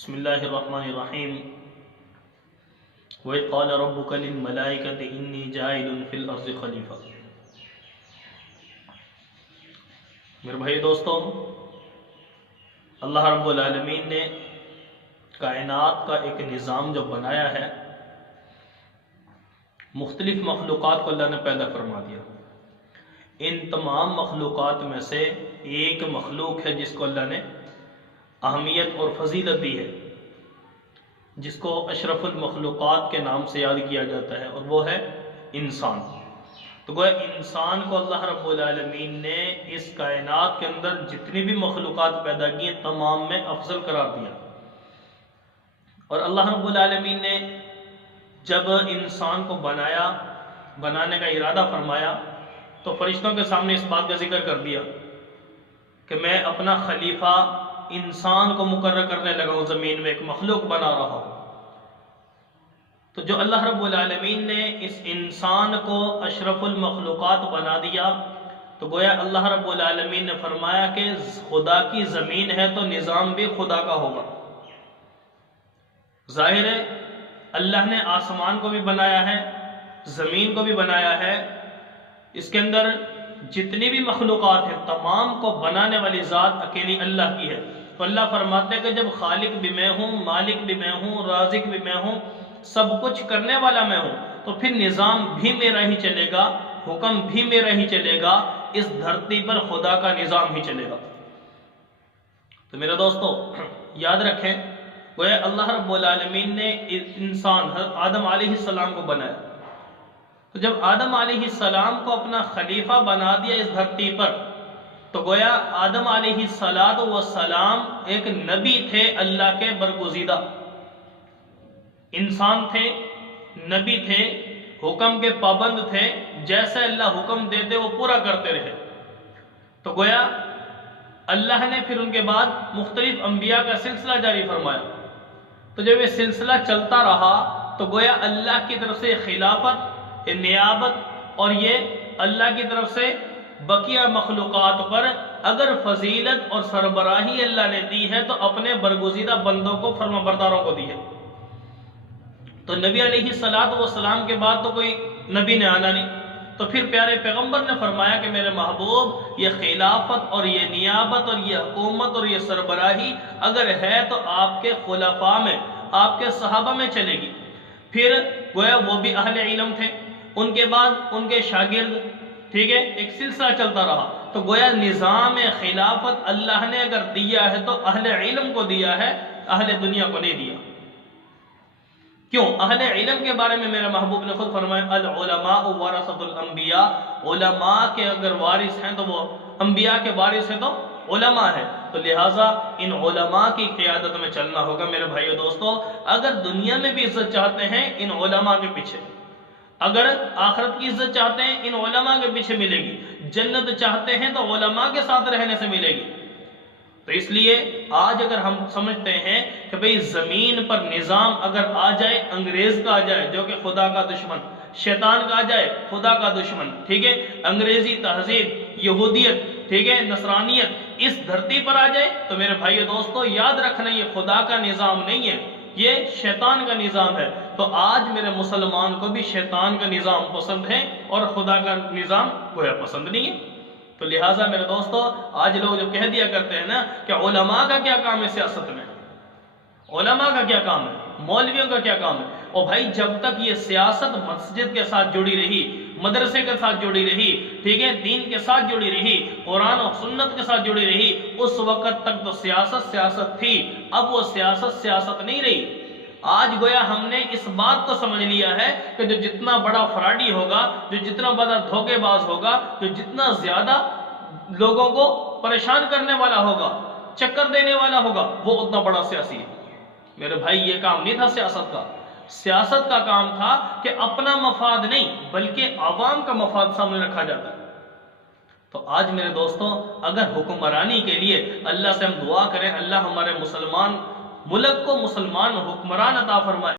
بسم اللہ الرحمن الرحیم وَإِذْ قَالَ رَبُّكَ لِلْمَلَائِكَةِ إِنِّي جَاعِلٌ فِي الْأَرْضِ خَلِیفَہ۔ میرے بھائی دوستو، اللہ رب العالمین نے کائنات کا ایک نظام جو بنایا ہے، مختلف مخلوقات کو اللہ نے پیدا فرما دیا۔ ان تمام مخلوقات میں سے ایک مخلوق ہے جس کو اللہ نے اہمیت اور فضیلت دی ہے، جس کو اشرف المخلوقات کے نام سے یاد کیا جاتا ہے، اور وہ ہے انسان۔ تو گویا انسان کو اللہ رب العالمین نے اس کائنات کے اندر جتنی بھی مخلوقات پیدا کی ہیں تمام میں افضل قرار دیا۔ اور اللہ رب العالمین نے جب انسان کو بنانے کا ارادہ فرمایا تو فرشتوں کے سامنے اس بات کا ذکر کر دیا کہ میں اپنا خلیفہ انسان کو مقرر کرنے لگا ہوں، زمین میں ایک مخلوق بنا رہا ہوں۔ تو جو اللہ رب العالمین نے اس انسان کو اشرف المخلوقات بنا دیا، تو گویا اللہ رب العالمین نے فرمایا کہ خدا کی زمین ہے تو نظام بھی خدا کا ہوگا۔ ظاہر ہے اللہ نے آسمان کو بھی بنایا ہے، زمین کو بھی بنایا ہے، اس کے اندر جتنی بھی مخلوقات ہیں تمام کو بنانے والی ذات اکیلی اللہ کی ہے۔ تو اللہ فرماتے ہیں کہ جب خالق بھی میں ہوں، مالک بھی میں ہوں، رازق بھی میں ہوں، سب کچھ کرنے والا میں ہوں، تو پھر نظام بھی میرا ہی چلے گا، حکم بھی میرا ہی چلے گا، اس دھرتی پر خدا کا نظام ہی چلے گا۔ تو میرے دوستو یاد رکھیں، گویا اللہ رب العالمین نے انسان حضرت آدم علیہ السلام کو بنایا۔ تو جب آدم علیہ السلام کو اپنا خلیفہ بنا دیا اس دھرتی پر، تو گویا آدم علیہ السلام ایک نبی تھے، اللہ کے برگزیدہ انسان تھے، نبی تھے، حکم کے پابند تھے، جیسے اللہ حکم دیتے وہ پورا کرتے رہے۔ تو گویا اللہ نے پھر ان کے بعد مختلف انبیاء کا سلسلہ جاری فرمایا۔ تو جب یہ سلسلہ چلتا رہا تو گویا اللہ کی طرف سے خلافت، نیابت اور یہ اللہ کی طرف سے بقیہ مخلوقات پر اگر فضیلت اور سربراہی اللہ نے دی ہے تو اپنے برگزیدہ بندوں کو، فرما برداروں کو دی ہے۔ تو نبی علیہ السلام کے بعد تو کوئی نبی نے آنا نہیں، تو پھر پیارے پیغمبر نے فرمایا کہ میرے محبوب، یہ خلافت اور یہ نیابت اور یہ حکومت اور یہ سربراہی اگر ہے تو آپ کے خلفاء میں، آپ کے صحابہ میں چلے گی۔ پھر گویا وہ بھی اہل علم تھے، ان کے بعد ان کے شاگرد، ٹھیک ہے، ایک سلسلہ چلتا رہا۔ تو گویا نظام خلافت اللہ نے اگر دیا ہے تو اہل علم کو دیا ہے، اہل دنیا کو نہیں دیا۔ کیوں؟ اہل علم کے بارے میں میرے محبوب نے خود فرمایا العلماء ورثۃ الانبیاء، علماء کے اگر وارث ہیں تو وہ انبیاء کے وارث ہیں تو علماء ہے۔ تو لہٰذا ان علماء کی قیادت میں چلنا ہوگا میرے بھائیو دوستو۔ اگر دنیا میں بھی عزت چاہتے ہیں ان علماء کے پیچھے، اگر آخرت کی عزت چاہتے ہیں ان علماء کے پیچھے ملے گی، جنت چاہتے ہیں تو علماء کے ساتھ رہنے سے ملے گی۔ تو اس لیے آج اگر ہم سمجھتے ہیں کہ بھئی زمین پر نظام اگر آ جائے، انگریز کا آ جائے جو کہ خدا کا دشمن، شیطان کا آ جائے خدا کا دشمن، ٹھیک ہے، انگریزی تہذیب، یہودیت، ٹھیک ہے، نصرانیت اس دھرتی پر آ جائے تو میرے بھائیو دوستو یاد رکھنا یہ خدا کا نظام نہیں ہے، یہ شیطان کا نظام ہے۔ تو آج میرے مسلمان کو بھی شیطان کا نظام پسند ہے اور خدا کا نظام گویا پسند نہیں ہے۔ تو لہٰذا میرے دوستو آج لوگ جو کہہ دیا کرتے ہیں نا کہ علماء کا کیا کام ہے سیاست میں، علماء کا کیا کام ہے، مولویوں کا کیا کام ہے، اور بھائی جب تک یہ سیاست مسجد کے ساتھ جڑی رہی، مدرسے کے ساتھ جڑی رہی، ٹھیک ہے، دین کے ساتھ جڑی رہی، قرآن و سنت کے ساتھ جڑی رہی، اس وقت تک تو سیاست تھی۔ اب وہ سیاست نہیں رہی۔ آج گویا ہم نے اس بات کو سمجھ لیا ہے کہ جو جتنا بڑا فراڈی ہوگا، جو جتنا بڑا دھوکے باز ہوگا، جو جتنا زیادہ لوگوں کو پریشان کرنے والا ہوگا، چکر دینے والا ہوگا، وہ اتنا بڑا سیاسی ہے۔ میرے بھائی یہ کام نہیں تھا سیاست کا۔ سیاست کا کام تھا کہ اپنا مفاد نہیں بلکہ عوام کا مفاد سامنے رکھا جاتا ہے۔ تو آج میرے دوستوں اگر حکمرانی کے لیے اللہ سے ہم دعا کریں اللہ ہمارے مسلمان ملک کو مسلمان حکمران عطا فرمائے۔